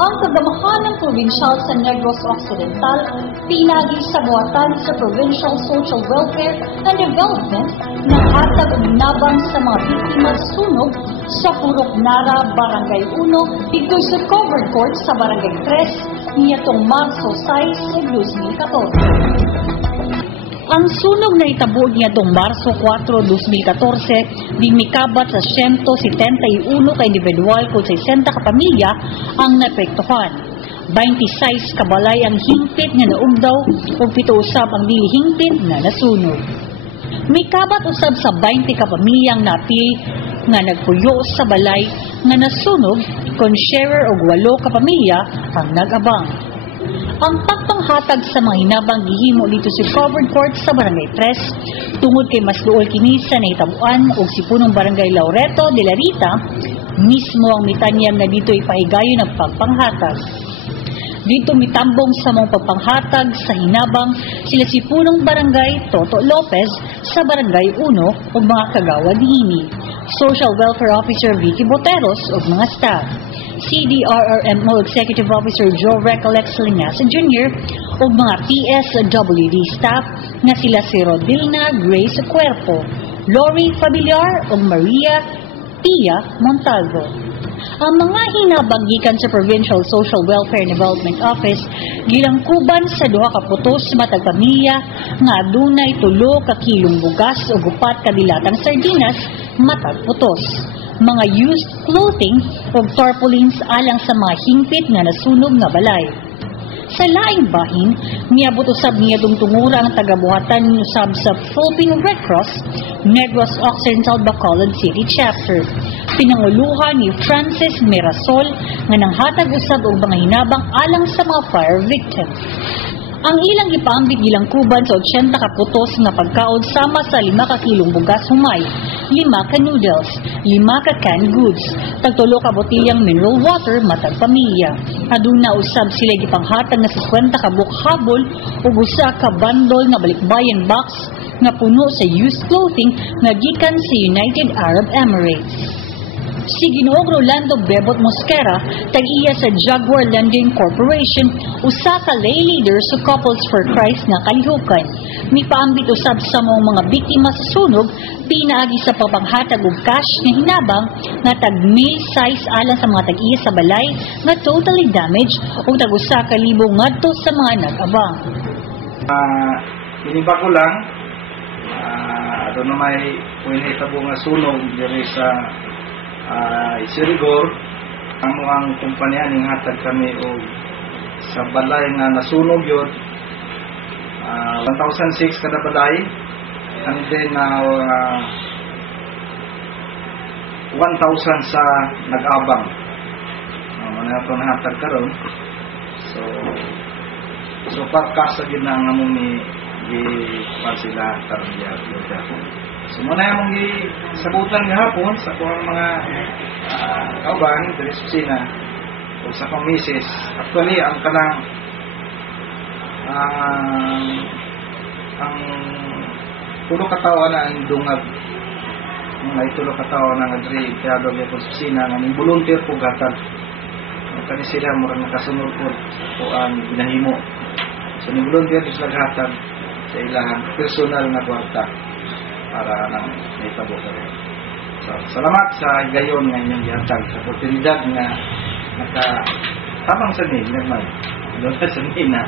Ang kagamahan ng probinsyal sa Negros Occidental, pinagi sa buhatan sa Provincial Social Welfare and Development ng hatag uminabang sa mga biktima sunog sa Purok Nara, Barangay 1, dito sa covered court sa Barangay 3, nitong Marso 6, 2014. Ang sunog na itabod niya itong Marso 4, 2014, din mikabat sa 171 ka individual kung 60 ka pamilya ang naapektuhan. 26 kabalay ang hingpit nga naugdaw ug 7 usab ang dili hingpit nga nasunog. Mikabat usab sa 20 ka pamilyang napil nga nagpuyo sa balay nga nasunog kon sharer og 8 ka pamilya ang nag-abang. Ang pagpanghatag sa mga hinabang gihimo dito sa covered court sa Barangay 3 tungod kay mas duol kini sa nahitabuan og sipunong Barangay Laureto de la Rita mismo ang mitanyag na dito ipahigayon ang pagpanghatag. Dito mitambong sa mga pagpanghatag sa hinabang sila sipunong Barangay Toto Lopez sa Barangay 1 ug mga kagawad niini, Social Welfare Officer Vicky Boteros ug mga staff, CDRRMO Executive Officer Joe Recolex Linasa Jr. ug mga PSWD staff nga sila si Rodilna Grace Cuerpo, Lori Familiar ug Maria Pia Montalvo. Ang mga hinabang gikan sa Provincial Social Welfare and Development Office gilangkuban sa 2 ka putos matag pamilya nga adunay 3 ka kilong bugas ug 4 ka dilatang sardinas matag putos, mga used clothing ug tarpaulins alang sa mga hingpit nga nasunog nga balay. Sa laing bahin, niabot usab niya tungtungura ang tagabuhatan usab sa Philippine Red Cross, Negros Occidental Bacolod City Chapter. Pinanguluhan ni Francis Mirasol nga nanghatag usab og mga hinabang alang sa mga fire victims. Ang ilang ipambit gilangkuban sa 80 ka putos nga pagkaon sama sa 5 ka kilong bugas humay, 5 ka noodles, 5 ka canned goods, tag 3 ka botilyang mineral water matag pamilya. Aduna usab sila gipanghatag nga 50 ka bukhabol ug 1 ka bundle nga balikbayan box nga puno sa used clothing nga gikan sa United Arab Emirates. Si Ginoong Rolando Bebot Mosquera, tag-iya sa Jaguar Lending Corporation, usa ka lay leader sa Couples for Christ nga kalihukan. Mipaambit usab sa mga biktima sa sunog, pinaagi sa pagpanghatag og cash nga hinabang nga tag meal size alang sa mga tag-iya sa balay nga totally damaged ug tag 1,000 ngadto sa mga nag-abang. Iniba ko lang, ato na may pinahitabo nga sunog diri sa Isirigor, ang kumpanya ning hatag kami o sa balay nga nasunog yun, 1,006 kada balay, and then 1,000 sa nag-abang. Ano ito nahatag karon. So pagkasa gid na nga mong ni sila tarbiya yun. So muna yung sabutan gahapon sa kong mga kauban dari sa opisina o sa kong misis. Actually, ang kanang ang tulo katawa na ang dungag mga itulo katawa na nga dari kaya sa opisina nga may volunteer po gatan. Kani sila murang nakasunod po ang pinahimo. So may volunteer sila gatan sa ilang personal na kwarta para nang naitabo sa rin. So, salamat sa gayon nga inyong gihatag sa oportunidad nga nakatabang sa nila naman. Doon sa nila.